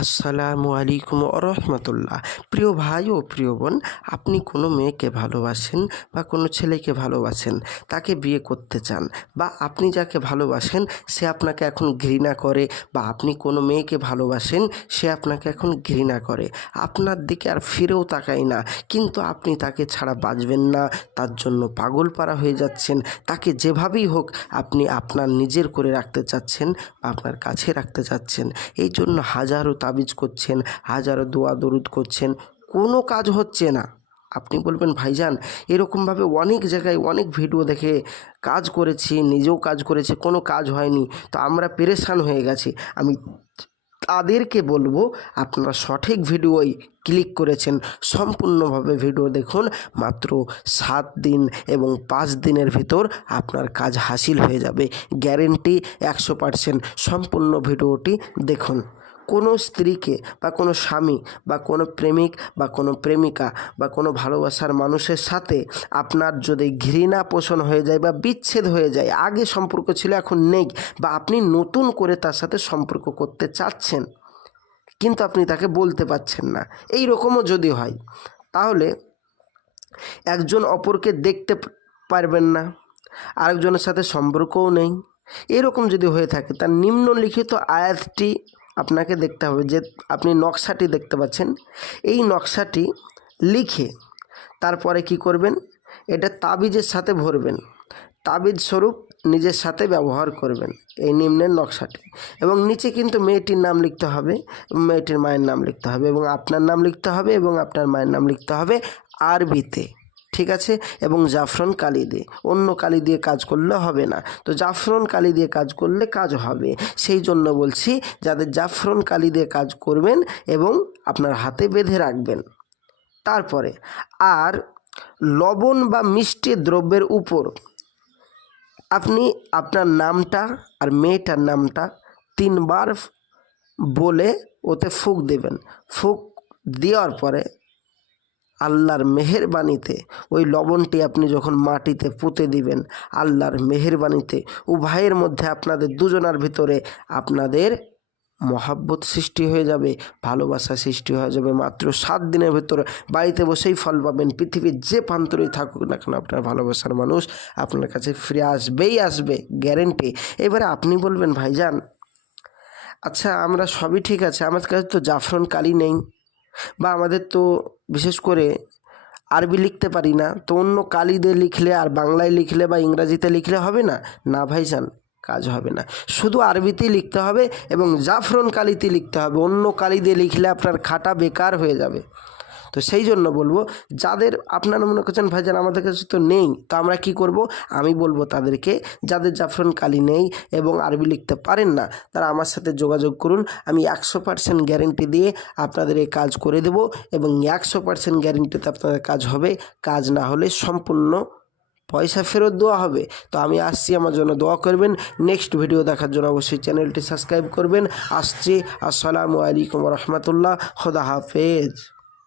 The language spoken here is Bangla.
আসসালামু আলাইকুম রহমতুল্লাহ। প্রিয় ভাই ও প্রিয় বোন, আপনি কোনো মেয়েকে ভালোবাসেন বা কোনো ছেলেকে ভালোবাসেন, তাকে বিয়ে করতে চান, বা আপনি যাকে ভালোবাসেন সে আপনাকে এখন ঘৃণা করে, বা আপনি কোনো মেয়েকে ভালোবাসেন সে আপনাকে এখন ঘৃণা করে, আপনার দিকে আর ফিরেও তাকায় না, কিন্তু আপনি তাকে ছাড়া বাঁচবেন না, তার জন্য পাগলপারা হয়ে যাচ্ছেন, তাকে যেভাবেই হোক আপনি আপনার নিজের করে রাখতে চাচ্ছেন বা আপনার কাছে রাখতে চাচ্ছেন। এই জন্য হাজারো তাবিজ করছেন, হাজারো দোয়া দরুদ করছেন, কোনো কাজ হচ্ছে না। আপনি বলবেন ভাইজান এরকমভাবে অনেক জায়গায় অনেক ভিডিও দেখে কাজ করেছি, নিজেও কাজ করেছি, কোনো কাজ হয়নি, তো আমরা পেরেশান হয়ে গেছি। আমি তাদেরকে বলবো আপনারা সঠিক ভিডিওই ক্লিক করেছেন, সম্পূর্ণভাবে ভিডিও দেখুন। মাত্র 7 দিন এবং 5 দিনের ভিতর আপনার কাজ হাসিল হয়ে যাবে, গ্যারেন্টি 100%। সম্পূর্ণ ভিডিওটি দেখুন। কোনো স্ত্রীকে বা কোনো স্বামী বা কোনো প্রেমিক বা কোনো প্রেমিকা বা কোনো ভালোবাসার মানুষের সাথে আপনার যদি ঘৃণা পোষণ হয়ে যায় বা বিচ্ছেদ হয়ে যায়, আগে সম্পর্ক ছিল এখন নেই, বা আপনি নতুন করে তার সাথে সম্পর্ক করতে চাচ্ছেন কিন্তু আপনি তাকে বলতে পারছেন না, এই রকমও যদি হয়, তাহলে একজন অপরকে দেখতে পারবেন না, আরেকজনের সাথে সম্পর্কও নেই, এরকম যদি হয়ে থাকে তার নিম্নলিখিত আয়াতটি আপনাকে দেখতে হবে। যে আপনি নকশাটি দেখতে পাচ্ছেন, এই নকশাটি লিখে তারপরে কি করবেন, এটা তাবিজের সাথে ভরবেন, তাবিজ স্বরূপ নিজের সাথে ব্যবহার করবেন এই নিম্নের নকশাটি, এবং নিচে কিন্তু মেয়েটির নাম লিখতে হবে, মেয়েটির মায়ের নাম লিখতে হবে, এবং আপনার নাম লিখতে হবে, এবং আপনার মায়ের নাম লিখতে হবে আরবিতে, ঠিক আছে? এবং জাফরান কালি দিয়ে, অন্য কালি দিয়ে কাজ করলে হবে না, তো জাফরান কালি দিয়ে কাজ করলে কাজ হবে। সেই জন্য বলছি যাদের জাফরান কালি দিয়ে কাজ করবেন এবং আপনার হাতে বেঁধে রাখবেন। তারপরে আর লবণ বা মিষ্টি দ্রব্যের উপর আপনি আপনার নামটা আর মেয়েটার নামটা 3 বার বলে ওতে ফুঁক দেবেন। ফুঁক দেওয়ার পরে আল্লাহর মেহেরবানিতে ওই লবণটি আপনি যখন মাটিতে পুঁতে দিবেন, আল্লাহর মেহেরবানিতে উভয়ের মধ্যে আপনাদের দুজনার ভিতরে আপনাদের মহাব্বত সৃষ্টি হয়ে যাবে, ভালোবাসা সৃষ্টি হয়ে যাবে। মাত্র 7 দিনের ভিতরে বাড়িতে বসেই ফল পাবেন। পৃথিবীর যে প্রান্তরেই থাকুক না কেন আপনার ভালোবাসার মানুষ আপনার কাছে ফিরে আসবেই আসবে, গ্যারেন্টি। এবারে আপনি বলবেন ভাইজান আচ্ছা আমরা সবই ঠিক আছে, আমার কাছে তো জাফরান কালি নেই, বা আমাদের তো বিশেষ করে আরবি লিখতে পারি না, তো অন্য কালি দিয়ে লিখলে আর বাংলায় লিখলে বা ইংরাজিতে লিখলে হবে না? না ভাইজান, কাজ হবে না, শুধু আরবিতেই লিখতে হবে এবং জাফরান কালিতে লিখতে হবে, অন্য কালি দিয়ে লিখলে আপনার খাটা বেকার হয়ে যাবে। তো সেই জন্য বলবো যাদের আপনারা মনে করছেন ভাইজান আমাদের কাছে তো নেই, তো আমরা কি করব, আমি বলবো তাদেরকে যাদের জাফরান কালি নেই এবং আরবি লিখতে পারেন না তারা আমার সাথে যোগাযোগ করুন, আমি 100% গ্যারেন্টি দিয়ে আপনাদের এই কাজ করে দেব, এবং 100% গ্যারেন্টিতে আপনাদের কাজ হবে, কাজ না হলে সম্পূর্ণ পয়সা ফেরত দেওয়া হবে। তো আমি আসছি, আমার জন্য দোয়া করবেন। নেক্সট ভিডিও দেখার জন্য অবশ্যই চ্যানেলটি সাবস্ক্রাইব করবেন। আসছি, আসসালামু আলাইকুম রহমতুল্লাহ, খোদা হাফেজ।